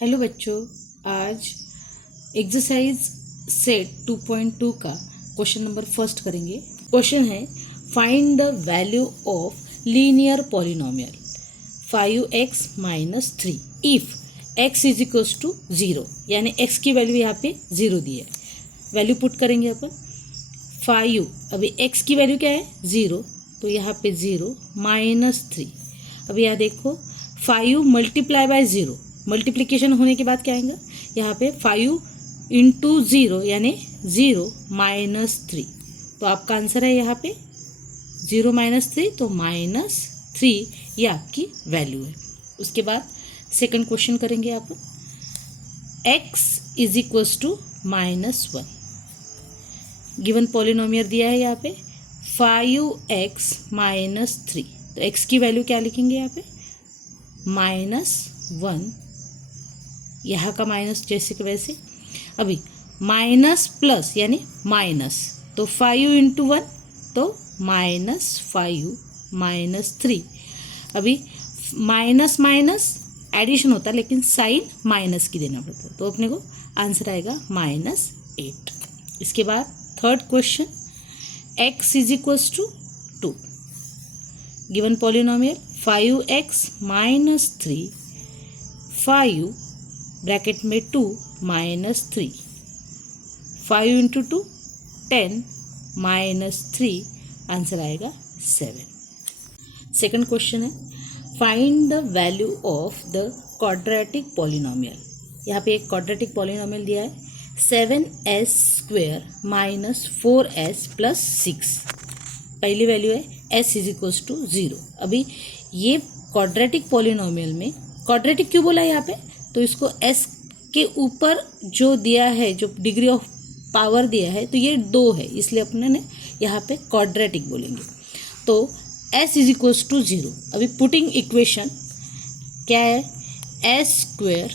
Hello बच्चों, आज exercise set 2.2 का क्वेश्चन नंबर फर्स्ट करेंगे। क्वेश्चन है find the value of linear polynomial 5x minus 3 if x is equals to 0, यानी x की वैल्यू यहाँ पे 0 दी है। वैल्यू पुट करेंगे अपन 5, अभी x की वैल्यू क्या है 0, तो यहाँ पे 0 माइनस 3। अभी यहाँ देखो 5 मल्टीप्लाई बाय 0, मल्टीप्लिकेशन होने के बाद क्या आएगा यहाँ पे 5 इंटू 0 यानी 0 माइनस 3। तो आपका आंसर है यहाँ पे 0 माइनस 3, तो माइनस 3 ये आपकी वैल्यू है। उसके बाद सेकंड क्वेश्चन करेंगे आप, x is equals to minus 1। Given polynomial दिया है यहाँ पे 5x माइनस 3, तो x की वैल्यू क्या लिखेंगे यहाँ पे माइनस 1, यहाँ का माइनस जैसे कि वैसे। अभी माइनस प्लस यानी माइनस, तो 5 इंटू 1 तो माइनस 5 माइनस 3। अभी माइनस माइनस एडिशन होता है लेकिन साइन माइनस की देना पड़ता है, तो अपने को आंसर आएगा माइनस 8। इसके बाद third question, x is equals to 2। Given polynomial 5x minus 3, 5 bracket में 2 माइनस 3, 5 इंटू 2 10 माइनस 3, आंसर आएगा 7। सेकंड क्वेश्चन है find the value of the quadratic polynomial. यहाँ पे एक क्वाड्रेटिक पॉलिनोमियल दिया है 7s square minus 4s plus 6। पहली value है s इज इक्वल्स टू 0। अभी ये क्वाड्रेटिक पॉलिनोमियल में, क्वाड्रेटिक क्यों बोला है यहाँ पे, तो इसको s के ऊपर जो दिया है, जो डिग्री ऑफ पावर दिया है, तो ये 2 है, इसलिए अपने ने यहाँ पे क्वाड्रेटिक बोलेंगे। तो s इज इक्वल्स टू 0। अभी पुटिंग इक्वेशन क्या है, s square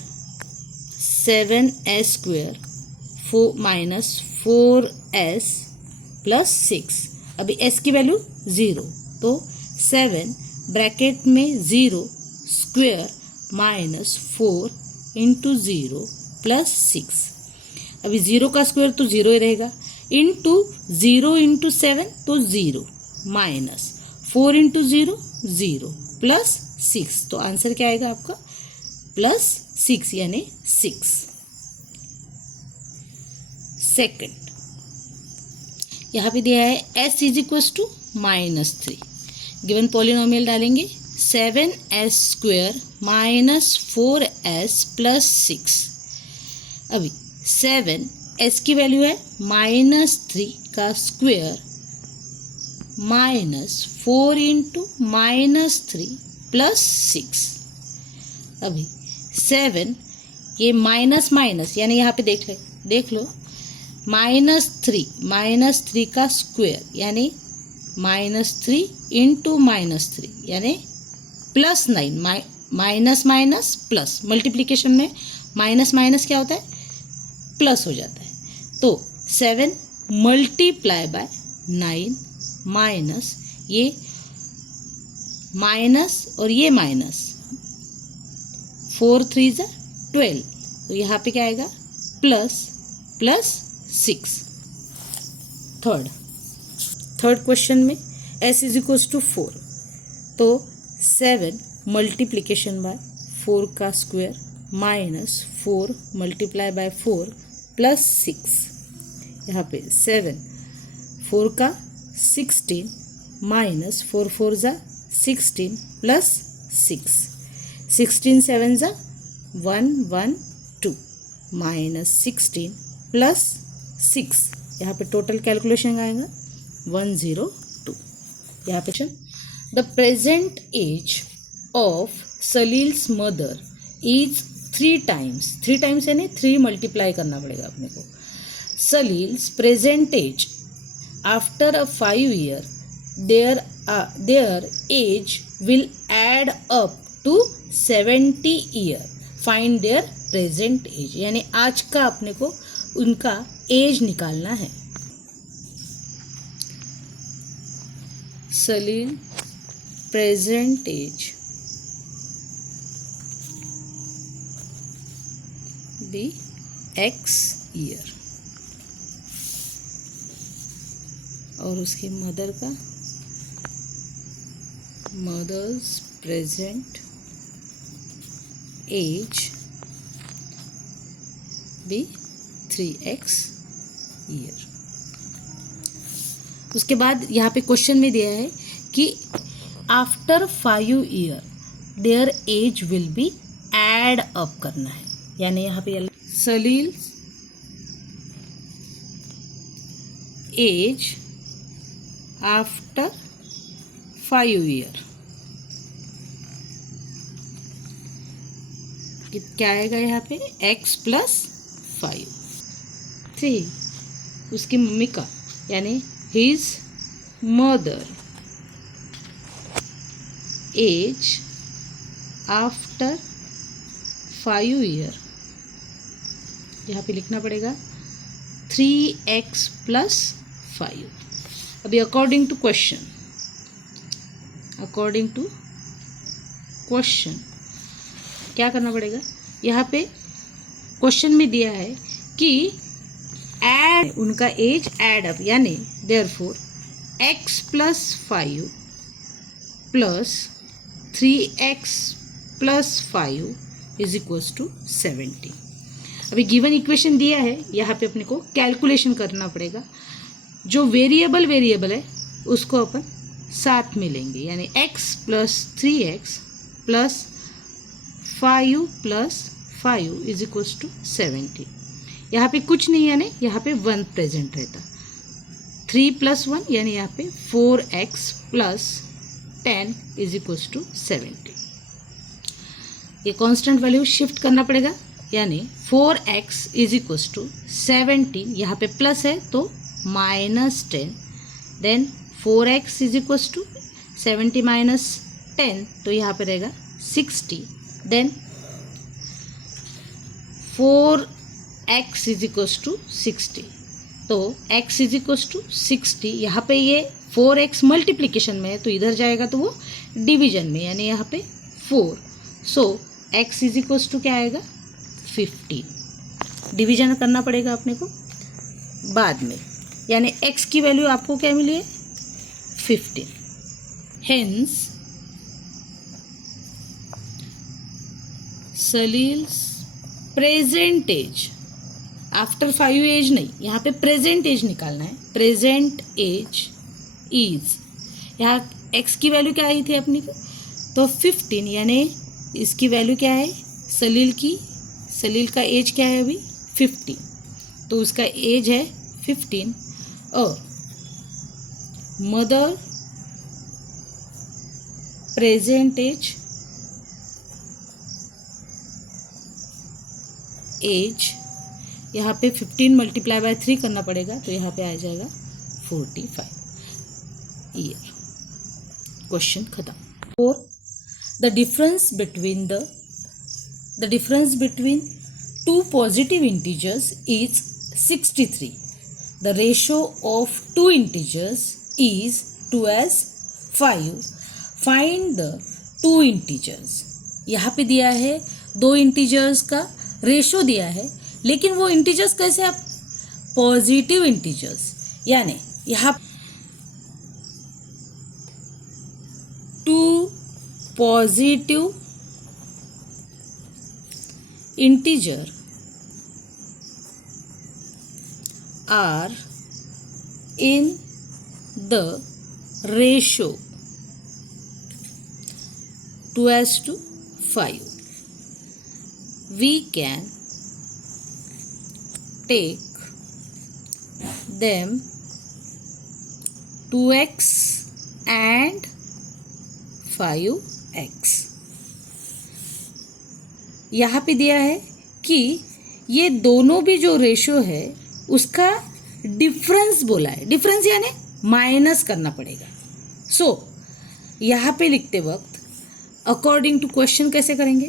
7s square 4 minus 4s plus 6। अभी s की वैल्यू 0, तो 7 ब्रैकेट में 0 स्क्वेयर माइनस 4 इंटू 0 प्लस 6। अभी 0 का स्क्वायर तो 0 ही रहेगा, इंटू 0 इंटू 7 तो 0 माइनस 4 इंटू 0 0 प्लस 6, तो आंसर क्या आएगा आपका प्लस 6 यानी 6। सेकंड यहाँ पे दिया है s is equals to minus 3। Given polynomial डालेंगे 7s square minus 4s plus 6। अभी 7 s की वैल्यू है माइनस 3 का square minus 4 into minus 3 plus 6। अभी 7 ये माइनस माइनस यानी यहाँ पे देख लो माइनस 3 का स्क्वेयर यानी माइनस 3 इंटू माइनस 3 यानी plus 9, minus minus plus, multiplication में माइनस माइनस क्या होता है प्लस हो जाता है। तो 7 मल्टीप्लाई बाय 9 माइनस ये माइनस और ये माइनस 4 3 जा 12, तो यहाँ पे क्या आएगा प्लस प्लस 6। थर्ड क्वेश्चन में s इज इक्वल्स टू 4, तो 7 मल्टीप्लिकेशन बाय 4 का square minus 4 multiply by 4 plus 6। यहाँ पे 7 4 का 16 माइनस 4 4 जा 16 प्लस 6, 16 7 जा 112 माइनस 16 प्लस 6। यहाँ पे टोटल कैलकुलेशन आएगा 102। यहाँ पे the present age of Salil's mother is 3 times यानी 3 मल्टीप्लाई करना पड़ेगा अपने को। Salil's present age after a 5 year their age will add up to 70 year, find their present age, यानी आज का अपने को उनका एज निकालना है। Salil present age be x year, और उसके मदर का mother's present age be 3x year. उसके बाद यहाँ पे क्वेश्चन में दिया है कि after 5 year their age will be add up करना है, यानी यहाँ पे सलील एज आफ्टर 5 ईयर क्या आएगा यहाँ पे x + 5। 3 उसकी मम्मी का यानी his mother age after 5 year, यहाँ पे लिखना पड़ेगा 3x + 5। अभी अकॉर्डिंग टू क्वेश्चन क्या करना पड़ेगा, यहाँ पे क्वेश्चन में दिया है कि एड उनका एज एड अप, यानी देयरफॉर x + 5 + 3x + 5 = 70। अभी गिवन इक्वेशन दिया है, यहाँ पे अपने को कैलकुलेशन करना पड़ेगा। जो वेरिएबल है उसको अपन साथ में लेंगे, यानी x + 3x + 5 + 5 = 70। यहाँ पे कुछ नहीं, यानी यहाँ पे 1 प्रेजेंट रहता। 3 + 1 यानी यहाँ पे 4x + 10 = 70। ये कांस्टेंट वैल्यू शिफ्ट करना पड़ेगा, यानी 4x = 17, यहाँ पे प्लस है तो -10, देन 4x = 70 - 10 तो यहाँ पे रहेगा 60, देन 4x = 60, तो x = 60। यहाँ पे ये 4x मल्टीप्लिकेशन में है तो इधर जाएगा तो वो डिवीजन में, यानी यहाँ पे 4, सो x = क्या आएगा 15। डिवीजन करना पड़ेगा अपने को बाद में, यानी x की वैल्यू आपको क्या मिली है 15। Hence Salil's present age after 5 age नहीं, यहाँ पे प्रेजेंट एज निकालना है। प्रेजेंट एज इज, यहाँ x की वैल्यू क्या आई थी अपनी को, तो 15, यानी इसकी वैल्यू क्या है सलील का एज क्या है अभी 15, तो उसका एज है 15, और मदर प्रेजेंट एज यहाँ पे 15 × 3 करना पड़ेगा, तो यहाँ पे आ जाएगा 45 ईयर। क्वेश्चन खत्म। और the difference between two positive integers is 63. The ratio of two integers is 2:5. Find the two integers. यहाँ पे दिया है 2 इंटीजर्स का रेशो दिया है, लेकिन वो इंटीजर्स कैसे आप पॉजिटिव इंटीजर्स, यानी यहाँ 2 positive integer are in the ratio 2:5. We can take them 2x and 5x. यहाँ पे दिया है कि ये दोनों भी जो रेशो है उसका डिफरेंस बोला है। डिफरेंस यानी माइनस करना पड़ेगा। सो यहाँ पे लिखते वक्त अकॉर्डिंग टू क्वेश्चन कैसे करेंगे,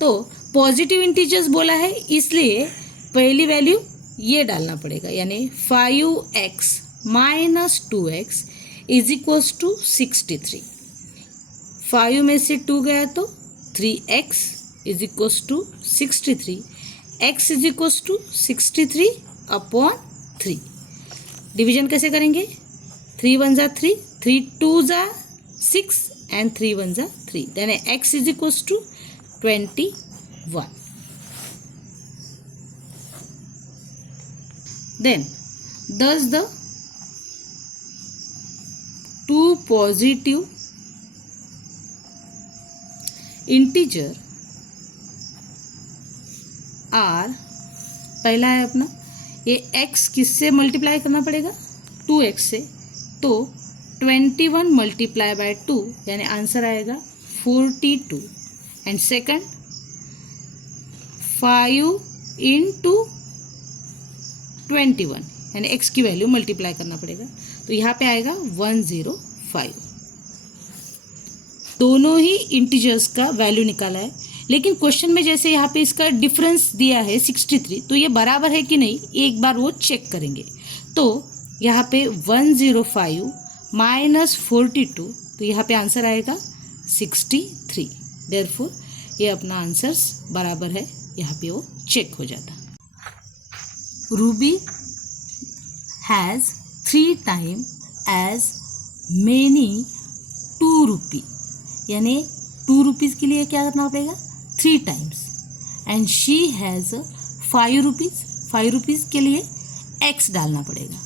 तो पॉजिटिव इंटीजर्स बोला है इसलिए पहली वैल्यू ये डालना पड़ेगा, यानी 5x - 2x = 63। 5 में से 2 गया तो 3x = 63, x is equals to 63/3। Division कैसे करेंगे? 3 1 जा 3, 3 2 जा 6 and 3 1 जा 3, then x is equals to 21. Then thus the two positive integer are, पहला है अपना ये x किससे मल्टीप्लाई करना पड़ेगा? 2x से, तो 21 मल्टीप्लाई बाय 2 यानी आंसर आएगा 42। एंड सेकंड 5 इंटू 21 यानी x की वैल्यू मल्टीप्लाई करना पड़ेगा, तो यहाँ पे आएगा 105। दोनों ही इंटीजर्स का वैल्यू निकाला है, लेकिन क्वेश्चन में जैसे यहाँ पे इसका डिफरेंस दिया है 63, तो ये बराबर है कि नहीं एक बार वो चेक करेंगे। तो यहाँ पे 105 माइनस 42, तो यहाँ पे आंसर आएगा 63। देयरफॉर ये अपना आंसर्स बराबर है, यहाँ पे वो चेक हो जाता। Ruby has 3 time as many 2 rupee, यानी 2 रुपीज़ के लिए क्या करना पड़ेगा? 3 times. And she has 5 rupees, 5 rupees के लिए x डालना पड़ेगा।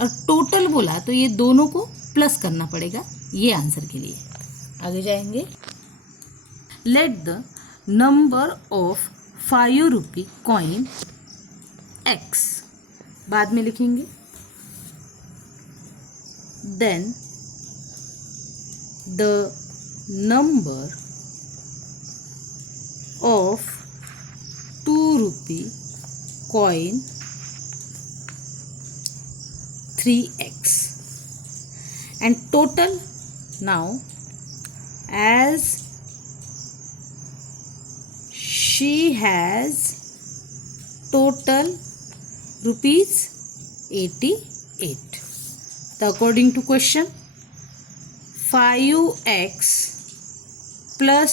और टोटल बोला तो ये दोनों को प्लस करना पड़ेगा ये आंसर के लिए। आगे जाएंगे। Let the number of 5 rupee coin x, बाद में लिखेंगे। Then the number of 2 rupee coin 3x, and total now as she has total rupees 88. So according to question, 5x plus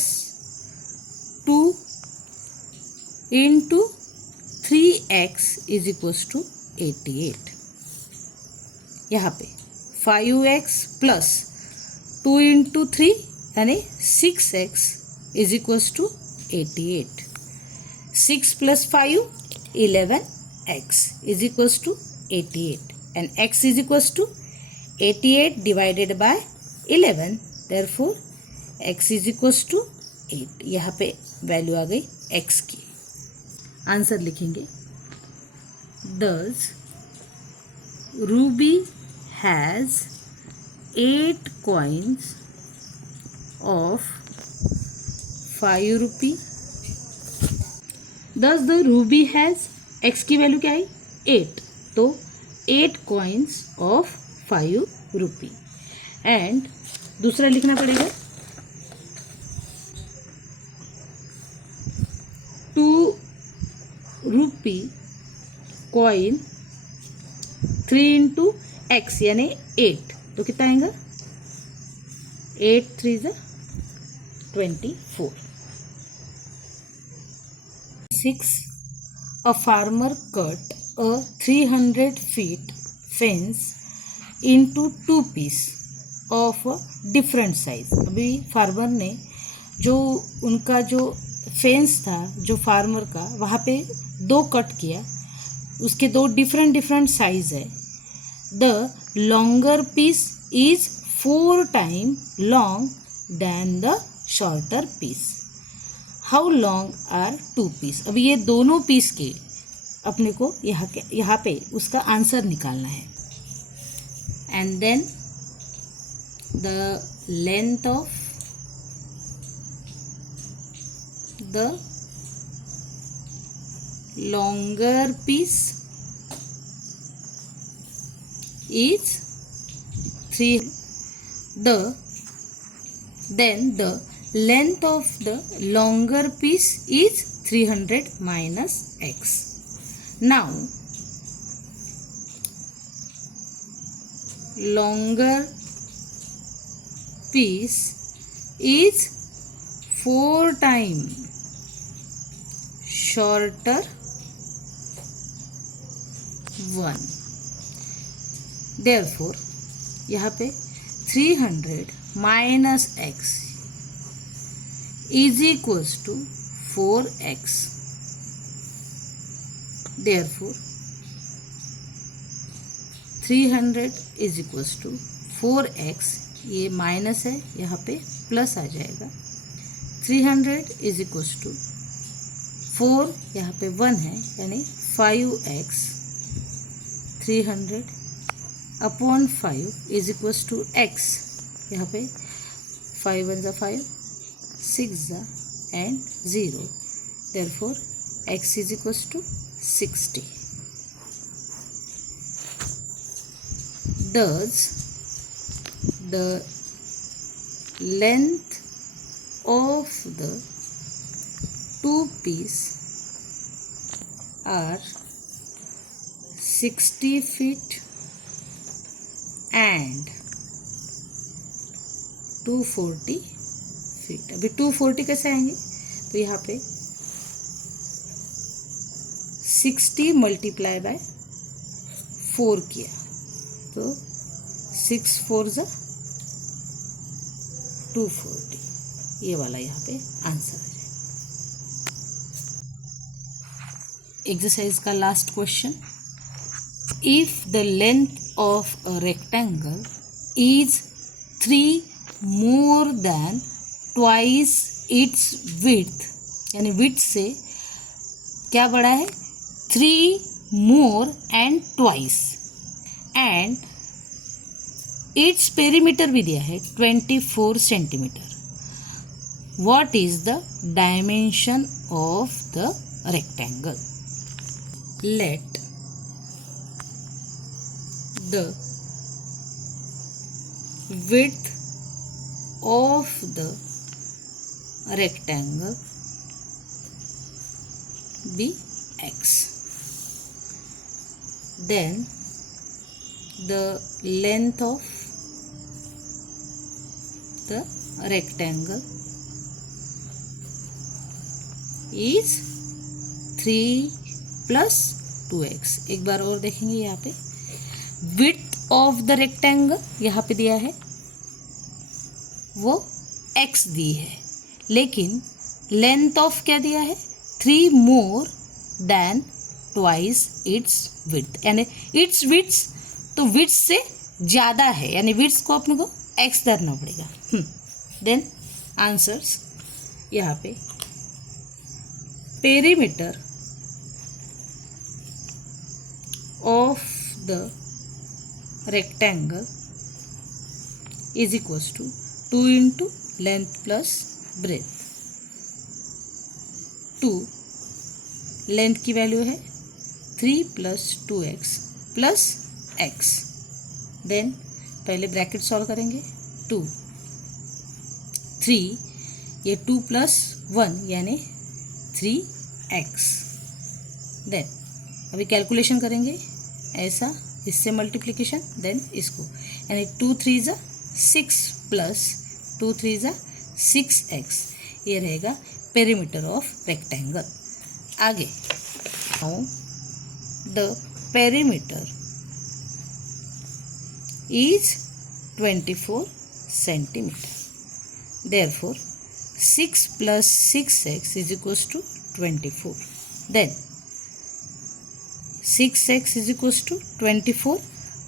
2 into 3x is equals to 88। यहाँ पे 5x plus 2 into 3 यानी 6x is equals to 88। 6 plus 5 11x is equals to 88, and x is equals to 88 divided by 11, therefore x is equals to 8। यहाँ पे value आ गई x की। Answer लिखेंगे। Thus Ruby has 8 coins of 5 rupee. Thus the Ruby has, x की value क्या आई? 8, तो 8 coins of 5 rupee। And दूसरा लिखना पड़ेगा 2 रुपी कॉइन 3 इंटू x यानी 8, तो कितना आएगा? 8 3 ज़ा 24। 6 a farmer cut a 300 feet fence into 2 piece of different size। अभी फार्मर ने जो उनका जो फेंस था जो फार्मर का, वहाँ पे 2 कट किया, उसके 2 डिफरेंट साइज है। The longer piece is 4 time long than the shorter piece. How long are 2 piece. अभी ये दोनों पीस के अपने को यहाँ पे उसका आंसर निकालना है। And then the length of the longer piece is 3, then the length of the longer piece is 300 minus x. Now longer piece is 4 times shorter one. Therefore यहाँ पे 300 minus x is equals to 4x। Therefore 300 is equals to 4x, ये minus है यहाँ पे plus आ जाएगा। 300 is equals to 4, यहाँ पे 1 है यानी 5x। 300 upon 5 is equals to x, यहाँ पे 5 1 जा 5, 6 जा and 0। Therefore x is equals to 60। Thus the length of the two pieces are 60 feet and 240 feet। अभी 240 कैसे आएंगे, तो यहाँ पे 60 मल्टीप्लाई बाय 4 किया तो 6 4 जा 240, ये वाला यहाँ पे आंसर आ जाएगा। एक्सरसाइज का last question, if the length of a rectangle is 3 more than twice its width, यानी विड्थ से क्या बड़ा है, 3 more and twice, and its perimeter भी दिया है 24 centimetre. What is the dimension of the rectangle? Let the width of the rectangle be x, then the length of the rectangle is 3 plus 2x। एक बार और देखेंगे, यहाँ पे width of the rectangle यहाँ पे दिया है वो x दी है, लेकिन लेंथ ऑफ क्या दिया है, 3 more than twice its width, यानी इट्स विड्थ तो विड्थ से ज़्यादा है, यानी विड्थ को अपने को x धरना पड़ेगा। देन आंसर्स यहाँ पे perimeter of the rectangle is equals to 2 into length plus breadth. 2 length की वैल्यू है 3 plus 2x plus x। Then पहले ब्रैकेट सॉल्व करेंगे, 2 3, ये 2 प्लस 1 यानी 3x। देन अभी कैलकुलेशन करेंगे ऐसा, इससे मल्टीप्लिकेशन, देन इसको, यानी 2 3 जा 6 प्लस 2 3 जा 6x, ये रहेगा पेरीमीटर ऑफ रेक्टेंगल। आगे now the perimeter is 24 centimetre. Therefore 6 plus 6x is equals to 24. Then 6x is equals to 24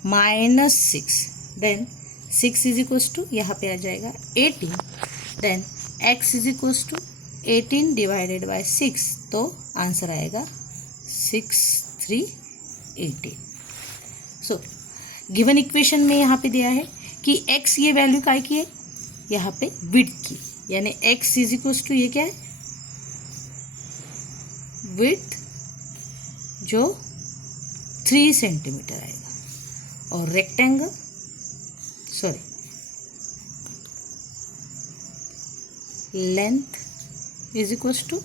minus 6. Then 6 is equals to यहाँ पे आ जाएगा 18. Then x is equals to 18 divided by 6, तो answer आएगा 6 3 18। So given equation में यहाँ पे दिया है कि x ये वैल्यू काय की है, यहाँ पे विड्थ की, यानी x इज इक्वल्स टू ये क्या है, विड्थ जो 3 सेंटीमीटर आएगा, और rectangle length is equals to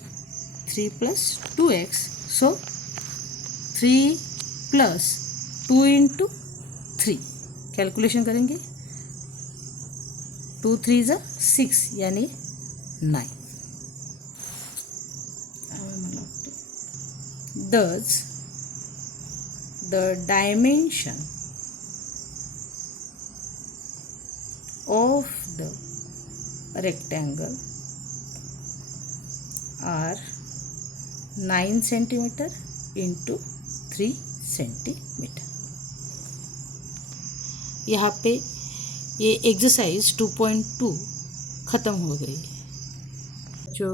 3 plus 2x, so 3 plus 2 into 3 calculation करेंगे, 2 3 जा 6 यानी 9। does the dimension of the rectangle are 9 centimeter into 3 centimeter। यहाँ पे ये एक्सरसाइज 2.2 ख़त्म हो गई। जो